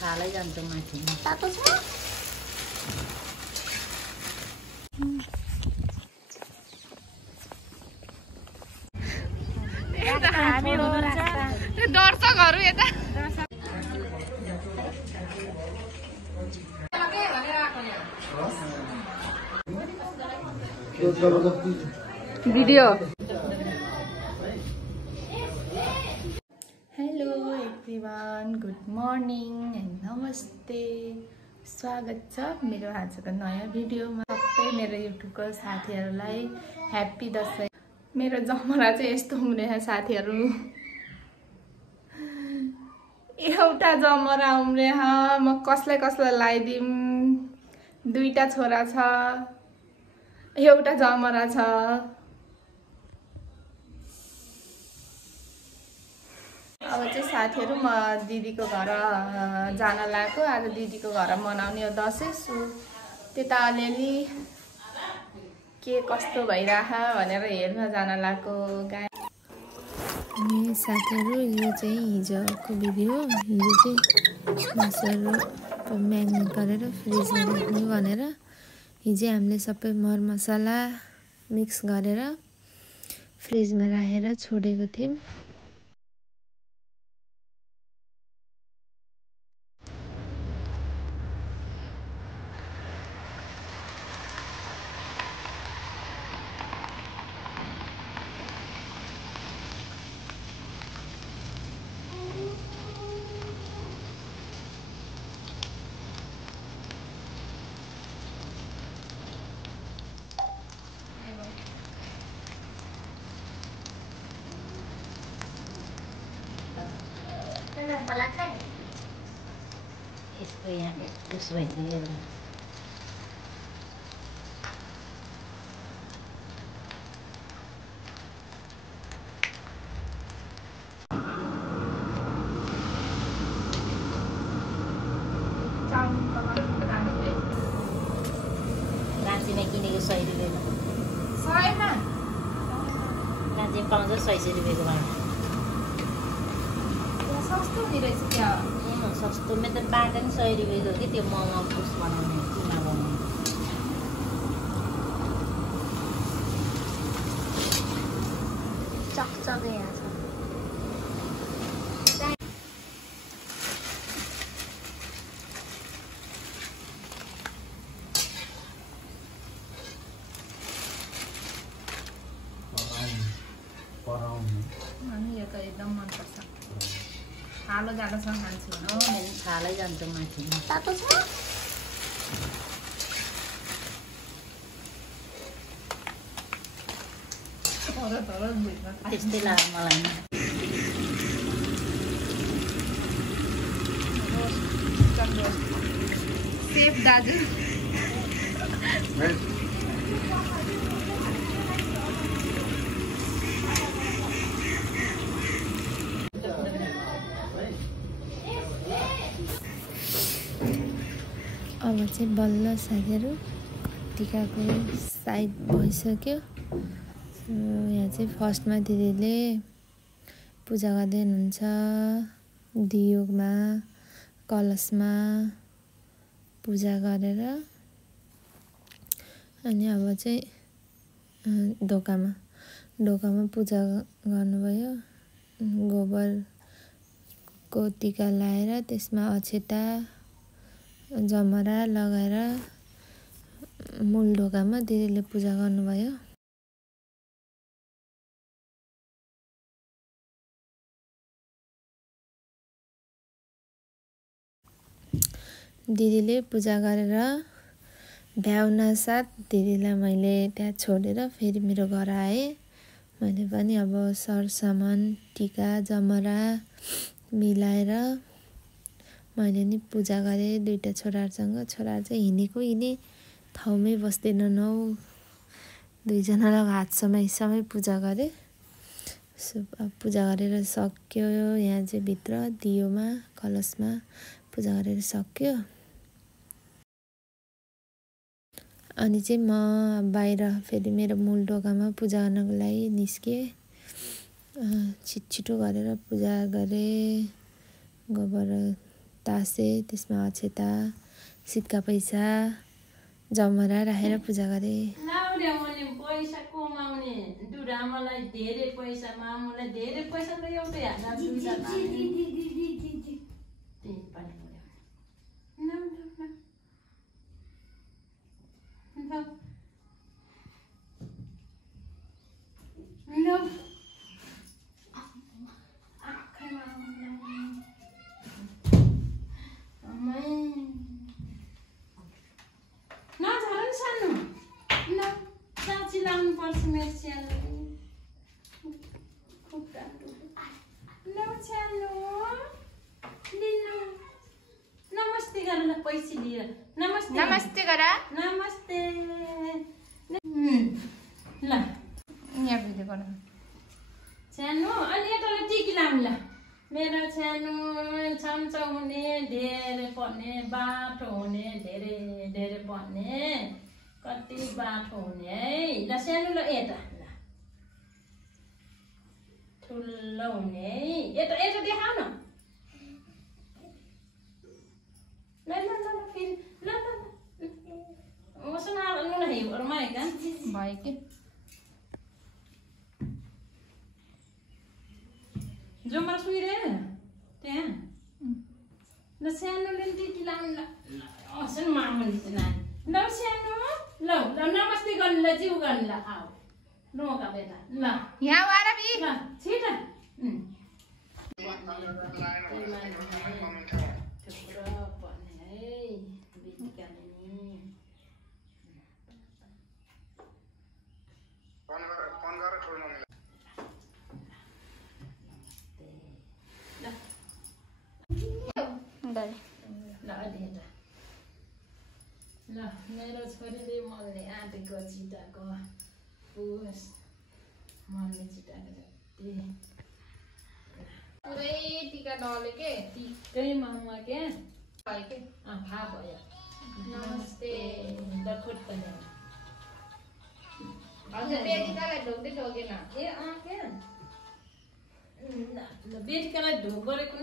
थालै जान्छ माथि तातो छ हामी हुनुहुन्छ दर्शकहरु यता video hello everyone good morning and नमस्ते स्वागत छ मेरो आजको नयाँ भिडियोमा सबै मेरो युट्युबको साथीहरुलाई ह्यापी दशैं मेरो जमरा चाहिँ यस्तो उम्रेछ साथीहरु एउटा जमरा उम्रेछ म कसलाई लाइदिम दुईटा छोरा छ एउटा जमरा छ अब चाहिँ साथीहरु म दिदीको घर जान लागेको आज दिदीको घर मनाउने हो दशैं सु त्यता अलिअलि के कस्तो भइराछ भनेर हेर्न जान लागेको अनि साथीहरु यो चाहिँ हिजोको भिडियो हिजो चाहिँ मासुहरु म्यारिनेट गरेर फ्रिजमा राख्नु भनेर हिजो हामीले सबै मरमसला मिक्स गरेर फ्रिजमा राखेर छोडेको थियौं यसको यहाँ उस भइदियो राँचीमा किनेको 100 रुपैयाँको 100 मा राँची पाउँछ 100 रुपैयाँको भाडा सस्तो हुने रहेछ त्यहाँ सस्तो में तो बाटा नि 100 रुपैयाँको कि त्यो मोमो पुस बनाउने किमा बनाउने चकचके यहाँ छ अनि यो त एकदम मन पर्छ थालो जालोसँग खान्छु थालै जान्छ माथि तातो छ त्यस्तै लाग्यो मलाई सेफ दाजु अब चाहिँ बल्ल साथीहरु टिकाको साइड भइसक्यो यहाँ चाहिँ फर्स्टमा दिदीले पूजा गर्दै हुनुहुन्छ दियोमा कलशमा पूजा गरेर अनि अब चाहिँ ढोकामा पूजा गर्नुभयो गोबरको टीका लाएर त्यसमा अक्षता जमरा लगाएर मूल ढोकामा दिदीले पूजा गर्नुभयो दिदीले पूजा गरेर भ्याउना साथ दिदीलाई मैले त्यहाँ छोडेर फेरि मेरो घर आए मैले पनि अब सरसामान टीका जमरा मिलाएर मैले नि पूजा गरे दुईटा छोराहरुसँग छोराहरु चाहिँ हिँडे ठाउँमै बस्दैनन् हौ दुईजनालाई हातसम्मै पूजा गरे पूजा गरेर सक्यो यहाँ चाहिँ भित्र दियोमा कलशमा पूजा गरेर सक्यो अनि चाहिँ म बाहिर फेरि मेरो मूल ढोकामा पूजा गर्नको लागि निस्के छिटो गरेर पूजा गरेँ, गोबर तासेँ, त्यसमा अक्षता, सिक्का पैसा जमरा राखेर पूजा गरेँ। पैसा कमाउने डुरामालाई धेरै पैसा, मामुलाई धेरै पैसा त एउटै हाल्दा नमस्ते गर ल, पैसा लिएर नमस्ते नमस्ते गर। नमस्ते ल यहाँ भिडियो गर्नु सानो। अनि यतालाई टिकी लाउँ ल। मेरो सानो छम्चा हुने, धेरै पर्ने, बाटो हुने, धेरै धेरै पर्ने, कति बाटो हुने है। ल सानो ल यता ल, ठुलो हुने है। यता यता देखाउ न। ल ल ल फेरि ल ल मसँग आउनु न हेर्मा हेका भयो कि जमरा सुइरे त्यहाँ ल सानोले टिकी लाउनु ल। असन मामुले चाहिँ नानी ल सानो ल ल नमस्ते गर्नु ल, जिउ गर्नु ल। आऊ नोका बेटा ल यहाँ आएर बि ल छिट ल मेरो छोरीले मल्ने आँटेको चिटाको पुस मल्ने चिटाको जति पुरै टिका डले के टिकै मामा क्या भयो के थाहा भयो। नमस्ते दखुट पनि हजुर बेटिकालाई ढोक्दै ढोकेन ए क्या ल बेटिकालाई ढोक गरेको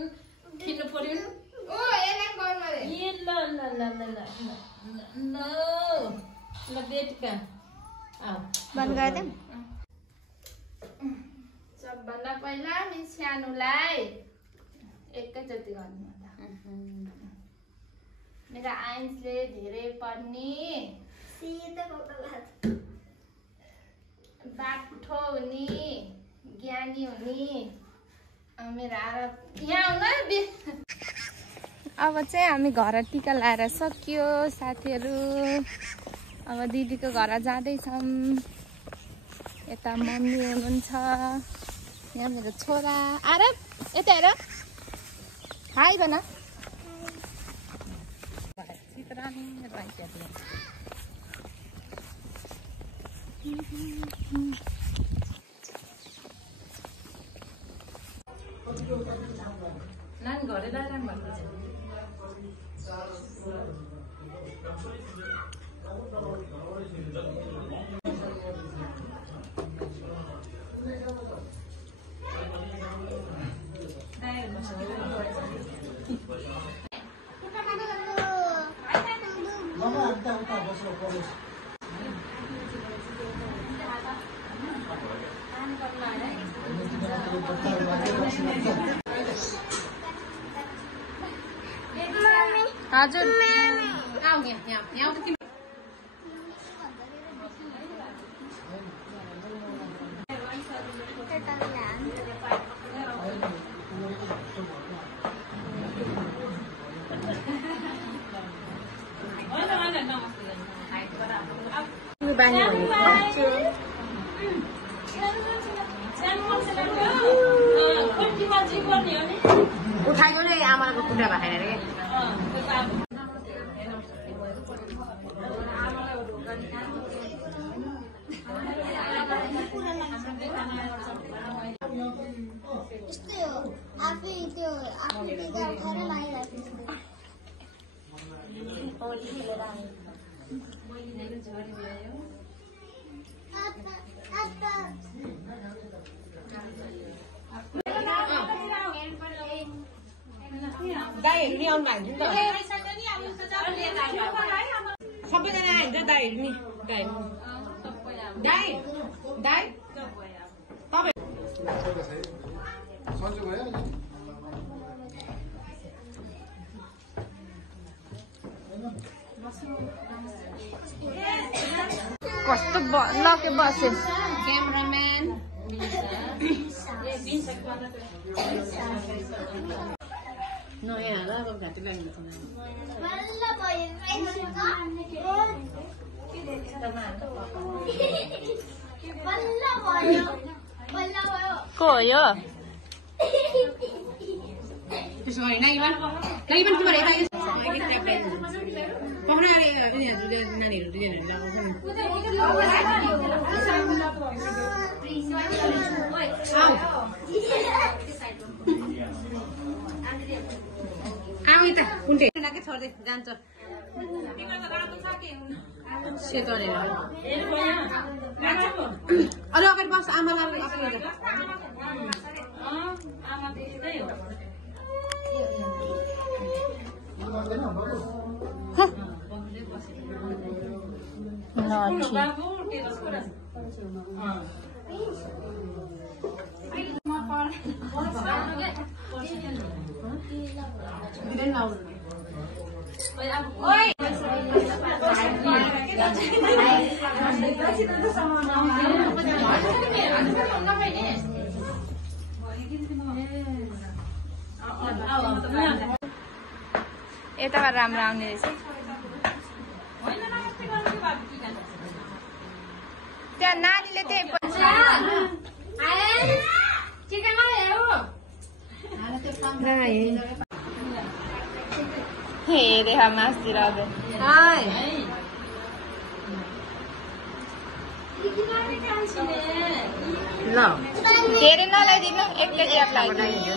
किन्नु पर्यो नि। ओ यसलाई गर्नु रे ए ल ल ल ल ल ल ल बेटिका आऊ बन्द गर्दै। सबभन्दा पहिला नि सानोलाई एकैचोटि गर्नु होला। मेरो आइन्सले धेरै पढ्ने, बाठो हुने, ज्ञानी हुने, मेरो यहाँ आउन। अब चाहिँ हामी घर टिका लाएर सकियो साथीहरू। अब दिदीको घर जाँदैछौँ। यता मम्मी हुनुहुन्छ, यहाँ मेरो छोरा आरब यता हेर हाई भन। नानी घरै लाइरहनु भएको छ। हजुर आऊ यहाँ त उठाइदिनु नि आमाको कुखुरा भाखेर रे यस्तै हो आफै त्यो आफूले टिका उठाएर लागिरहेको होली खेलेर आयो दाइहरू नि आउनु भएको थियो सबैजना आइन्छ दाइहरू नि दाइ दाइ कस्तो लके बस्यो क्यामेराम्यान नयाँ हाल अब घाँटी लाग्नु बल्ल भयो को हो यो त्यसो गरे नाइमान के भरे पाहुना नानीहरू आऊ यता कुन्टे छोड्दै जान्छ सेतो अरे अगाडि बस आमा यताबाट राम्रो आउने रहेछ त्यहाँ नानीले त्यही हेरे मासतिर अब ल धेरै नलाइदिनु 1 केजी लगाइदिनु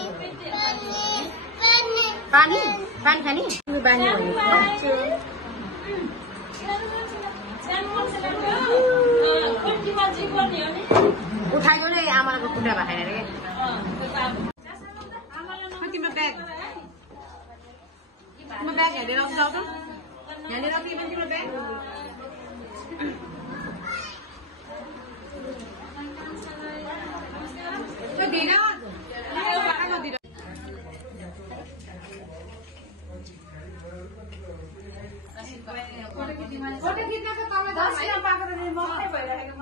पानी पानी खानी पानी उठाइदियो नि आमाको खुट्टा भाएर रे तिम्रो ब्याग हेरेर जाऊ त यहाँनिर के भन्छ तिम्रो ब्याग फोटो खिच्न त तपाईँ 10 किलो पाएको त मकै भइरहेको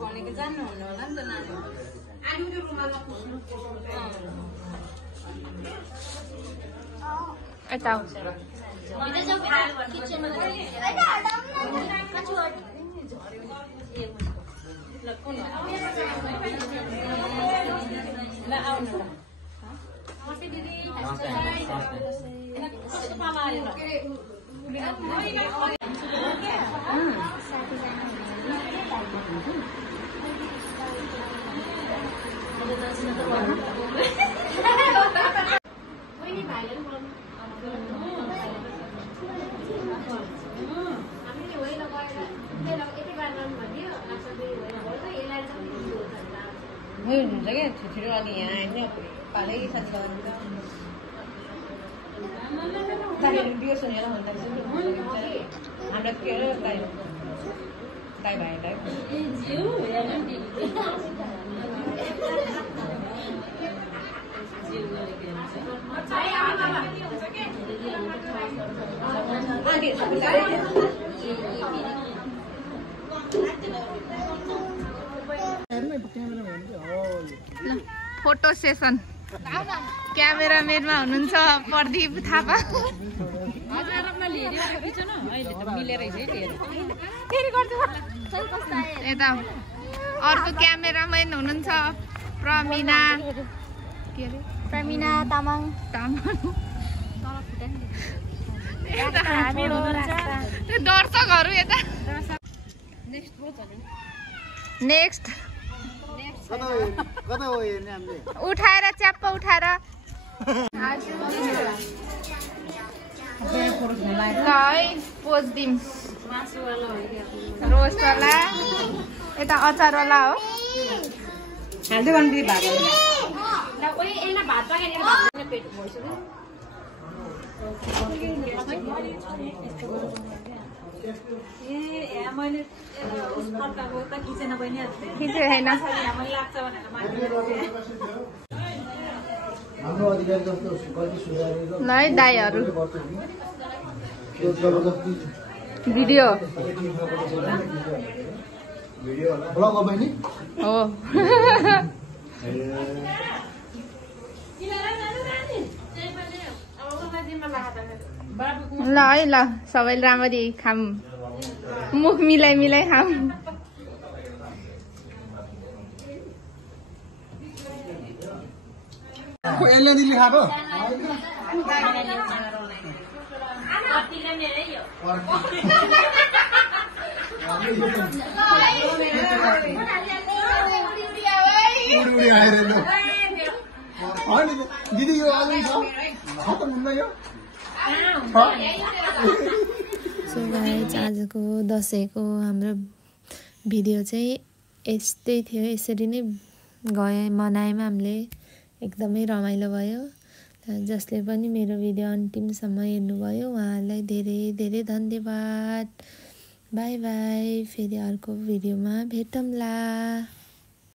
भनेको जान्नुहुन्न होला नि त नानी आलु त्यो रुमालमा पुस्नु यता हुन्छ क्या छिटो अघि यहाँ आयो पालै साथी भिडियो सुनेर भन्छ हाम्रो के अरे दाइ भाइ दाइ फोटो सेसन क्यामेराम्यानमा हुनुहुन्छ प्रदीप थापा यता अर्को क्यामेराम्यान हुनुहुन्छ प्रमिना तामाङ दर्शकहरू यता नेक्स्ट उठाएर च्याप्प उठाएर ल है पोज दिम रोस्टवाला यता अचारवाला हो हाल्दै गर्नु दिदी भात ल है दाइहरू भिडियो हो ल है ल सबैले राम्ररी खाम मुख मिलाइ मिलाइ खाम दिदी यो आलु खतम हुँदैन यो सो गाइज आजको दसैँको हाम्रो भिडियो चाहिँ यस्तै थियो यसरी नै मनायौँ हामीले एकदमै रमाइलो भयो जसले पनि मेरो भिडियो अन्तिमसम्म हेर्नुभयो उहाँहरूलाई धेरै धेरै धन्यवाद बाई बाई फेरि अर्को भिडियोमा भेटौँला।